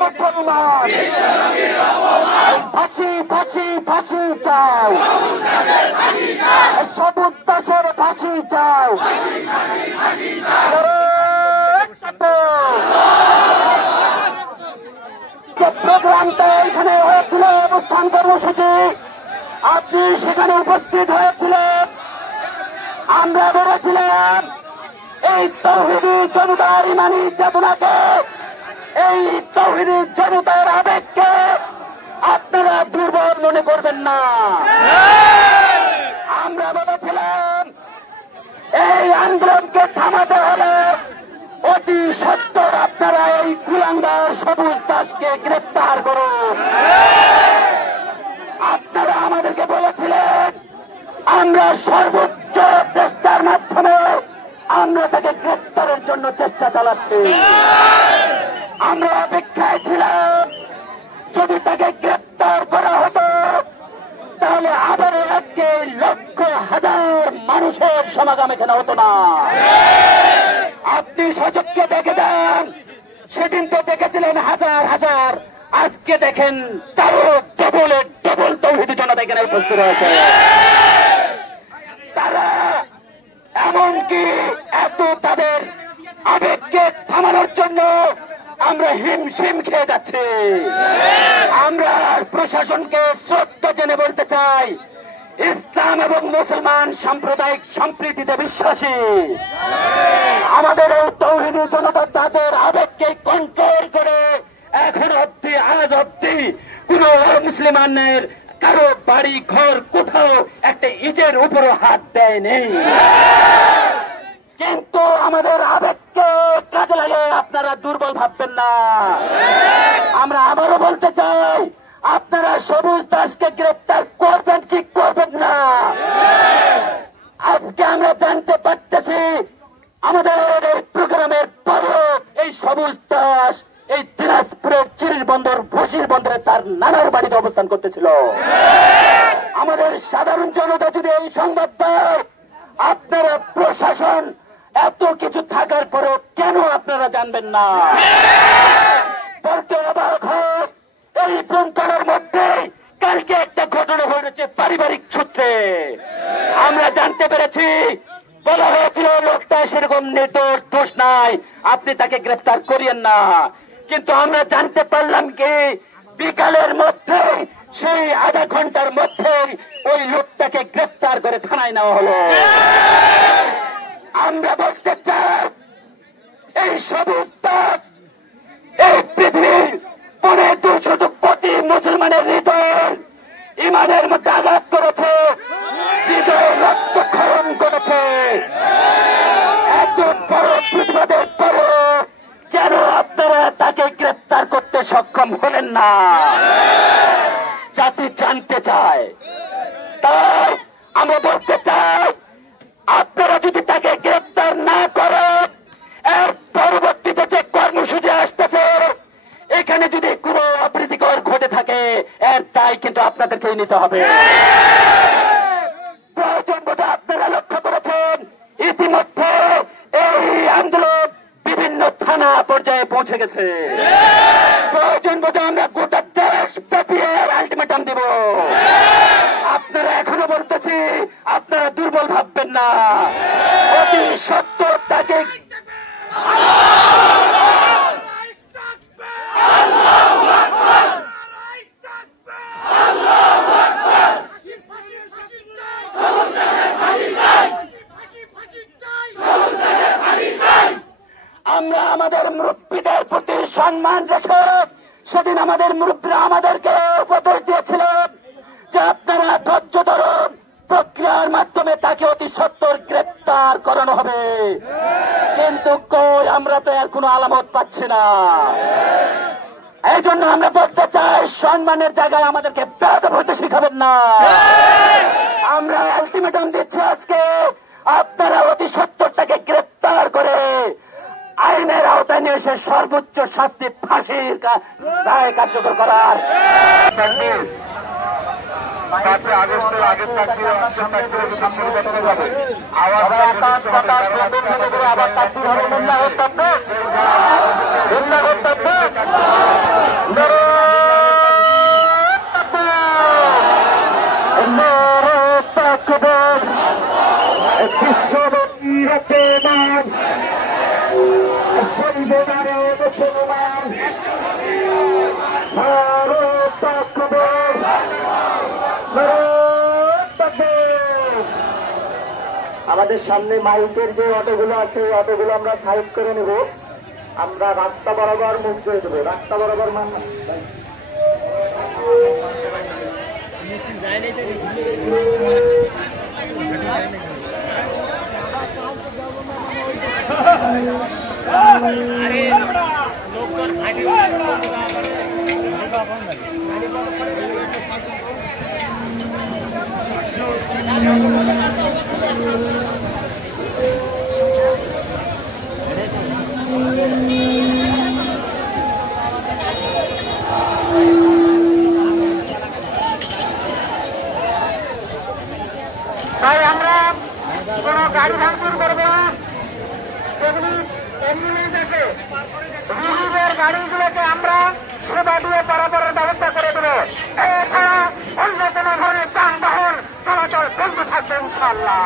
মুসলমান ফাঁসি ফাঁসি ফাঁসি চাও, সবুজ দাসের ফাঁসি চাও। যে প্রোগ্রামটা এখানে হয়েছিল, অবস্থান কর্মসূচি, আপনি সেখানে উপস্থিত হয়েছিলেন। আমরা বলেছিলাম এই তৌহিদি জনতার ইমানি চেতনাকে, এই তৌহিদি জনতার আবেগকে আপনারা দুর্বল মনে করবেন না। আমরা বলেছিলাম এই আন্দোলনকে থামাতে হলে অতি সত্বর আপনারা এই কুলাঙ্গার সবুজ দাসকে গ্রেপ্তার করুন। আপনারা আমাদেরকে বলেছিলেন আমরা সর্বোচ্চ চেষ্টার মাধ্যমে আমরা তাকে গ্রেপ্তারের জন্য চেষ্টা চালাচ্ছি। আমরা অপেক্ষায় ছিলাম যদি তাকে গ্রেপ্তার করা হতো তাহলে আবারও আজকে লক্ষ হাজার মানুষের সমাগম এখানে হতো না। আপনি সচক্ষে দেখে দেন, সেদিন তো দেখেছিলেন হাজার হাজার, আজকে দেখেন তারও ডবল তৌহিদি জনতা এখানে উপস্থিত হয়েছে। তারা এমনকি এত তাদের আবেগকে থামানোর জন্য আমরা হিমশিম খেয়ে যাচ্ছি। আমরা প্রশাসনকে শ্রদ্ধা জেনে বলতে চাই, ইসলাম এবং মুসলমান সাম্প্রদায়িক সম্প্রীতিতে বিশ্বাসী। আমাদের এই তৌহিদি জনতা তাদের আবেগকে কন্ট্রোল করে এখন অব্দি, আজ অব্দি কোন মুসলমানের কারো বাড়ি ঘর কোথাও একটা ইটের উপরও হাত দেয়নি। কিন্তু আমাদের আবেগকে কাজে লাগে আপনারা দুর্বল ভাববেন না। আমরা আবারও বলতে চাই, আপনারা সবুজ দাসকে গ্রেপ্তার করবেন কি করবেন না। আজকে আমরা জানতে পারতেছি আমাদের এই প্রোগ্রামের পরে এই সবুজ দাস এই দিনাজপুরের চিরির বন্দর ভসির বন্দরে তার নানার বাড়িতে অবস্থান করতেছিল। আমাদের সাধারণ জনতা যদি এই সংবাদ পায়, আপনারা প্রশাসন এত কিছু থাকার পরেও কেন আপনারা জানবেন না? বলতে অবাক হয়, এই বঙ্কানোর মধ্যে কালকে একটা ঘটনা ঘটেছে পারিবারিক সূত্রে। আমরা জানতে পেরেছি, বলা হয়েছিল লোকটা সেরকম নির্দোষ, দোষ নাই, আপনি তাকে গ্রেপ্তার করিয়েন না। কিন্তু আমরা জানতে পারলাম কি বিকালের মধ্যে, সেই আধা ঘন্টার মধ্যে ওই লোকটাকে গ্রেপ্তার করে থানায় নেওয়া হলো। আমরা বলতে চাই, এই সবুজ দাস এই পৃথিবীর 250 কোটি মুসলমানের হৃদয় ইমানের মধ্যে আঘাত করেছে, হৃদয় রক্তক্ষরণ করেছে। এত বড় প্রতিবাদের পরে কেন আপনারা তাকে গ্রেপ্তার করতে সক্ষম হলেন না? জাতি জানতে চায়। তাই আমরা বলতে চাই, আপনারা যদি তাকে গ্রেপ্তার না করেন, এর পরবর্তীতে যে কর্মসূচি আসতেছে, এখানে যদি কোনো অপ্রীতিকর ঘটে থাকে, এর দায় কিন্তু আপনাদেরকেই নিতে হবে। প্রয়োজন বোধ আপনারা লক্ষ্য করেছেন, ইতিমধ্যে এই আন্দোলন বিভিন্ন থানা পর্যায়ে পৌঁছে গেছে। প্রয়োজন বোধ আমরা গোটা দেশ ব্যাপী আলটিমেটাম দেব। আপনারা এখনো বলতেছি, আপনারা দুর্বল ভাববেন না, অতি সত্তর তাকে আমরা আমাদের মুরব্বীদের প্রতি সম্মান রেখে, সেদিন আমাদের মুরব্বীরা আমাদেরকে উপদেশ দিয়েছিলেন যে আপনারা ধৈর্য ধরুন, তার কোনো আলামত পাচ্ছি না। এই জন্য আমরা বলতে চাই, সম্মানের জায়গায় আমাদেরকে বেয়াদব হতে শিখাবেন না। আমরা আলটিমেটাম দিচ্ছি, আজকে আপনারা অতি সত্তরটাকে গ্রেপ্তার করে আইনের আওতায় নিয়ে এসে সর্বোচ্চ শাস্তি ফাঁসির রায় কার্যকর করার। আগস্টের আগের তাকবীর সামনে করতে হবে। আবার তাকবীর হবে, আল্লাহু তাকবীর, আল্লাহু তাকবীর, নারায়ে তাকবীর। বিশ্বনবীর প্রেমান শহীদেরা মুসলমান, নারায়ে তাকবীর, আমাদের সামনে মাইকের যে অটোগুলো আছে ওই অটোগুলো আমরা সাইড করে নেব। আমরা রাস্তা বরাবর মুখ করে দেবো, রাস্তা বরাবর তাই আমরা কোন গাড়ি ভাঙচুর করবো না। যেগুলি অ্যাম্বুলেন্স আছে, রিলিফের গাড়িগুলোকে আমরা সেবা দিয়ে পারাপারের ব্যবস্থা করে দেবো। এছাড়া অন্য কোনো ধরনের যানবাহন চলাচল বন্ধ থাকবে ইনশাআল্লাহ।